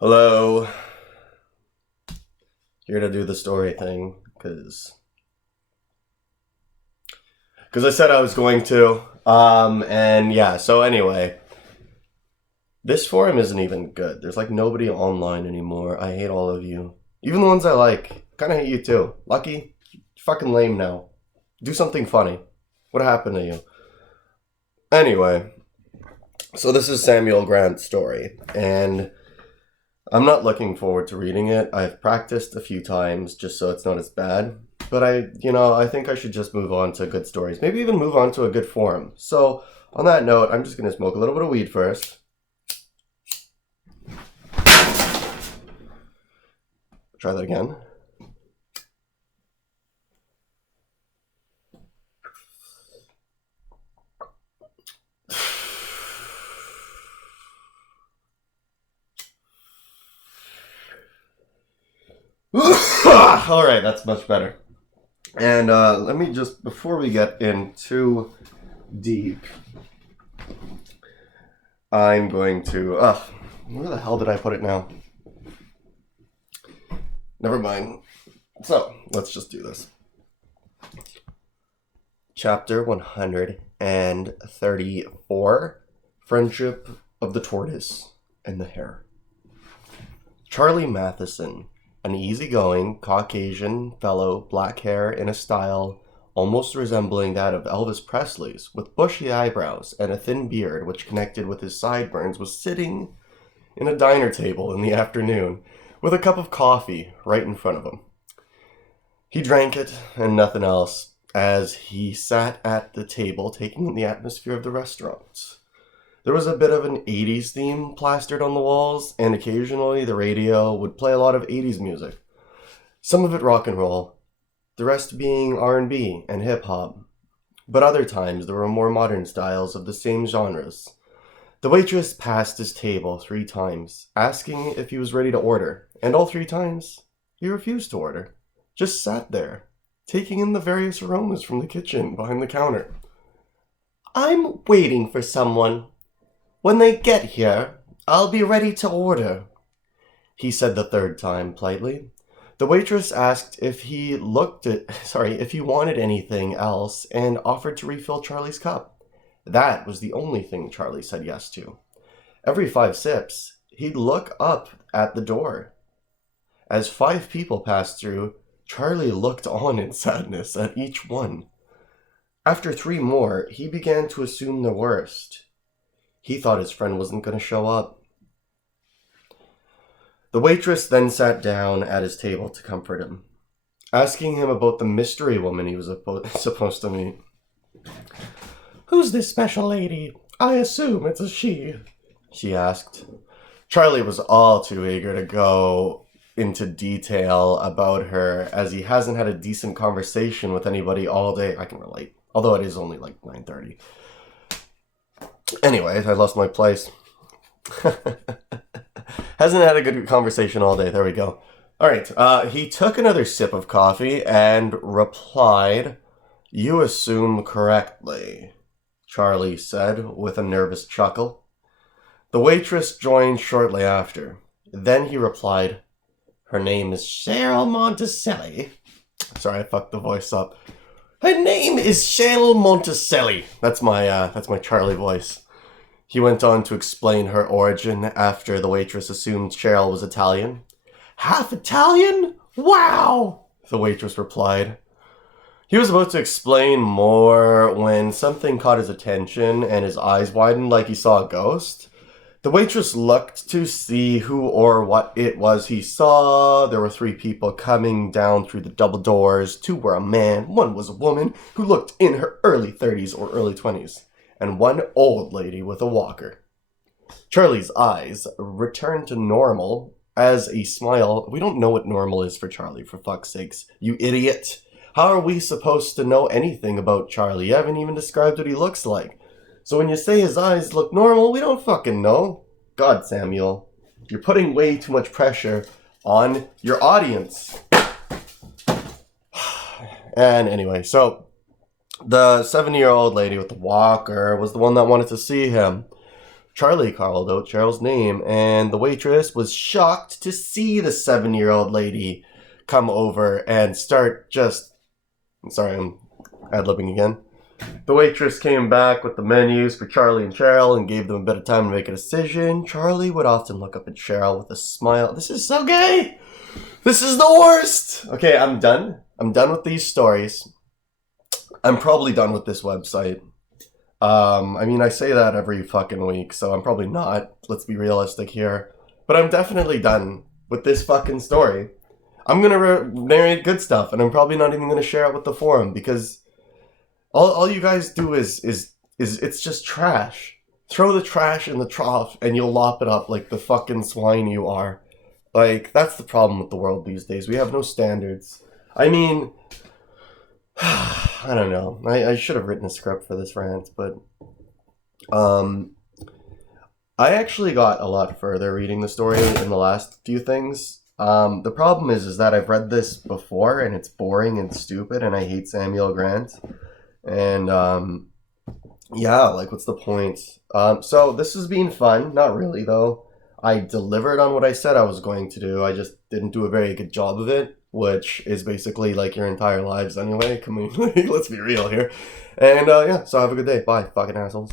Hello. Here to do the story thing, because I said I was going to. And yeah, so anyway, this forum isn't even good. There's like nobody online anymore. I hate all of you. Even the ones I like. Kind of hate you too. Lucky, you're fucking lame now. Do something funny. What happened to you? Anyway, so this is Samuel Grant's story, and I'm not looking forward to reading it. I've practiced a few times just so it's not as bad. But I think I should just move on to good stories. Maybe even move on to a good forum. So, on that note, I'm just going to smoke a little bit of weed first. Try that again. Alright, that's much better. And let me just, before we get in too deep, I'm going to, where the hell did I put it now? Never mind. So, let's just do this. Chapter 134, Friendship of the Tortoise and the Hare. Charlie Matheson, an easygoing, Caucasian fellow, black hair in a style almost resembling that of Elvis Presley's, with bushy eyebrows and a thin beard which connected with his sideburns, was sitting in a diner table in the afternoon with a cup of coffee right in front of him. He drank it and nothing else as he sat at the table taking in the atmosphere of the restaurant. There was a bit of an 80s theme plastered on the walls, and occasionally the radio would play a lot of 80s music. Some of it rock and roll, the rest being R&B and hip-hop. But other times there were more modern styles of the same genres. The waitress passed his table 3 times, asking if he was ready to order, and all 3 times he refused to order. Just sat there, taking in the various aromas from the kitchen behind the counter. "I'm waiting for someone. When they get here, I'll be ready to order," he said the 3rd time politely. The waitress asked if he wanted anything else and offered to refill Charlie's cup. That was the only thing Charlie said yes to. Every 5 sips, he'd look up at the door. As 5 people passed through, Charlie looked on in sadness at each one. After 3 more, he began to assume the worst. He thought his friend wasn't going to show up. The waitress then sat down at his table to comfort him, asking him about the mystery woman he was supposed to meet. "Who's this special lady? I assume it's a she asked. Charlie was all too eager to go into detail about her, as he hasn't had a decent conversation with anybody all day. I can relate, although it is only like 9:30. Anyways, I lost my place. Hasn't had a good conversation all day. There we go. Alright, he took another sip of coffee and replied, "You assume correctly," Charlie said with a nervous chuckle. The waitress joined shortly after. Then he replied, "Her name is Cheryl Monticelli." Sorry, I fucked the voice up. "Her name is Cheryl Monticelli." That's my Charlie voice. He went on to explain her origin after the waitress assumed Cheryl was Italian. "Half Italian? Wow!" the waitress replied. He was about to explain more when something caught his attention and his eyes widened like he saw a ghost. The waitress looked to see who or what it was he saw. There were 3 people coming down through the double doors. 2 were a man, 1 was a woman who looked in her early 30s or early 20s, and 1 old lady with a walker. Charlie's eyes returned to normal as a smile. We don't know what normal is for Charlie, for fuck's sakes, you idiot. How are we supposed to know anything about Charlie? You haven't even described what he looks like. So when you say his eyes look normal, we don't fucking know. God, Samuel, you're putting way too much pressure on your audience. And anyway, so the 70-year-old lady with the walker was the one that wanted to see him. Charlie called out Cheryl's name, and the waitress was shocked to see the 7-year-old lady come over and start just... Sorry, I'm ad-libbing again. The waitress came back with the menus for Charlie and Cheryl and gave them a bit of time to make a decision. Charlie would often look up at Cheryl with a smile. This is so gay! This is the worst! Okay, I'm done. I'm done with these stories. I'm probably done with this website. I mean, I say that every fucking week, so I'm probably not. Let's be realistic here. But I'm definitely done with this fucking story. I'm gonna narrate good stuff, and I'm probably not even gonna share it with the forum, because all you guys do is it's just trash. Throw the trash in the trough, and you'll lop it up like the fucking swine you are. Like, that's the problem with the world these days. We have no standards. I mean... I don't know. I should have written a script for this rant, but I actually got a lot further reading the story in the last few things. The problem is that I've read this before and it's boring and stupid and I hate Samuel Grant. And yeah, like, what's the point? So this has been fun. Not really, though. I delivered on what I said I was going to do. I just didn't do a very good job of it, which is basically like your entire lives anyway. Come on, let's be real here. And yeah, so have a good day. Bye, fucking assholes.